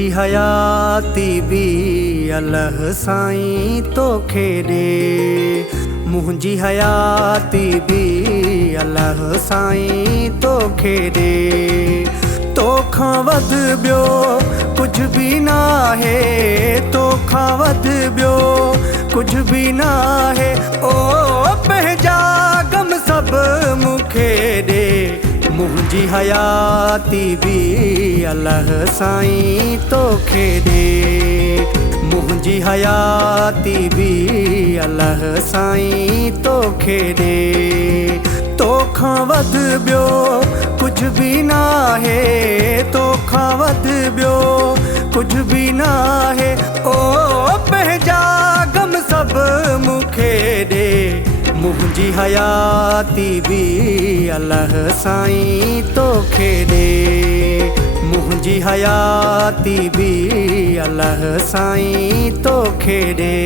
मुंहिंजी हयाती बि अल्लाह साईं तोखे ॾे। मुंहिंजी हयाती बि अल्लाह साईं तोखे ॾे। तोखां वधि ॿियो कुझु बि न आहे, तोखां वधि ॿियो कुझु बि न आहे। ओ पंहिंजा गम सभु मूंखे ॾे। मुंहिंजी हयाती बि अल्लाह साईं तोखे ॾे। मुंहिंजी हयाती बि अल्लाह साईं तोखे ॾे। तोखां वधि ॿियो कुझु बि न आहे, तोखां वधि ॿियो कुझु बि न आहे। ओ पंहिंजा गम सभु मूंखे ॾे। मुंहिंजी हयाती बि अल्लाह साईं तोखे ॾे। मुंहिंजी हयाती बि अल्लाह साईं तोखे ॾे।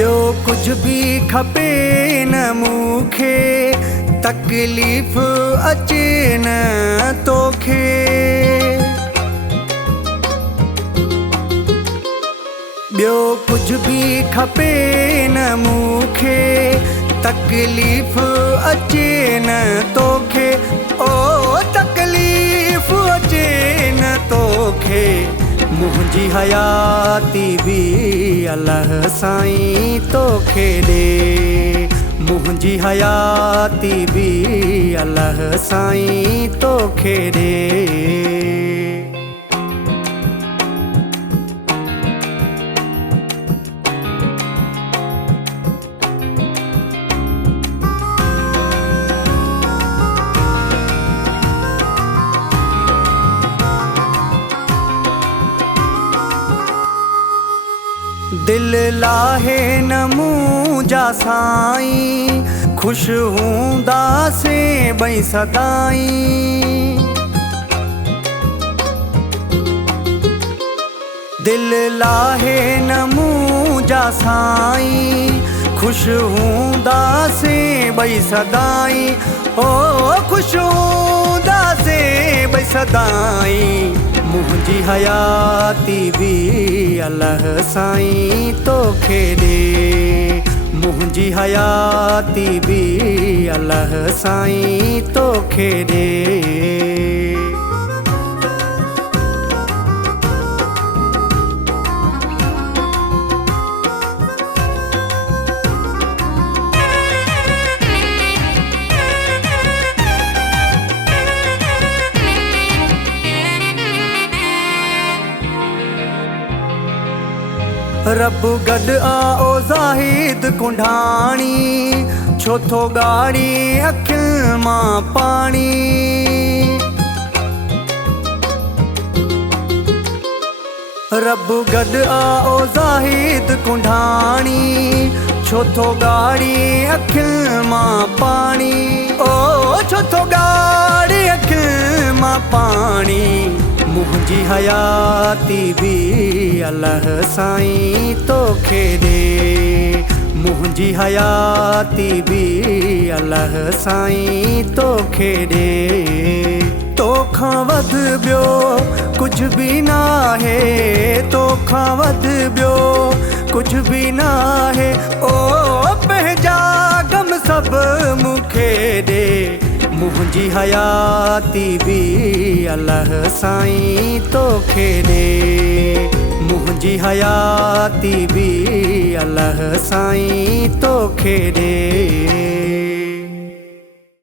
ॿियो कुझु बि खपे न मूंखे, तकलीफ़ अचे न तोखे। ॿियो कुझु बि खपे न मूंखे, तकलीफ़ अचे न तोखे। ओ तकलीफ़ अचे न तोखे। मुंहिंजी हयाती बि अल्लाह साईं तोखे ॾे। मुंहिंजी हयाती बि अल्लाह साईं तोखे ॾे। दिल लाहे न मुंहिंजा साईं, ख़ुशि हूंदासीं ॿई सदाईं। दिल लाहे न मुंहिंजा साईं, ख़ुशि हूंदासीं ॿई सदाईं। ओ ख़ुशि हूंदासीं ॿई सदाईं। मुंहिंजी हयाती बि अल्लाह साईं तोखे ॾे। मुंहिंजी हयाती बि अल्लाह साईं तोखे ॾे। रब गॾु आ ओ ज़ाहिद कुंढाणी, छो थो ॻाड़ी अखियुनि मां पाणी। रब गॾु आ ओ ज़ाहिद कुंढाणी, छो थो ॻाड़ी अखियुनि मां पाणी। ओ छो थो ॻाड़ी अखियुनि मां पाणी। मुंहिंजी हयाती बि अल्लाह साईं तोखे ॾे। मुंहिंजी हयाती बि अल्लाह साईं तोखे ॾे। तोखां वधि ॿियो कुझु बि न आहे, तोखां वधि ॿियो कुझु बि न आहे। ओ पंहिंजा गम सभु मूंखे ॾे। मुंहिंजी हयाती बि अल्लाह साईं तोखे ॾे। मुंहिंजी हयाती बि अल्लाह साईं तोखे ॾे।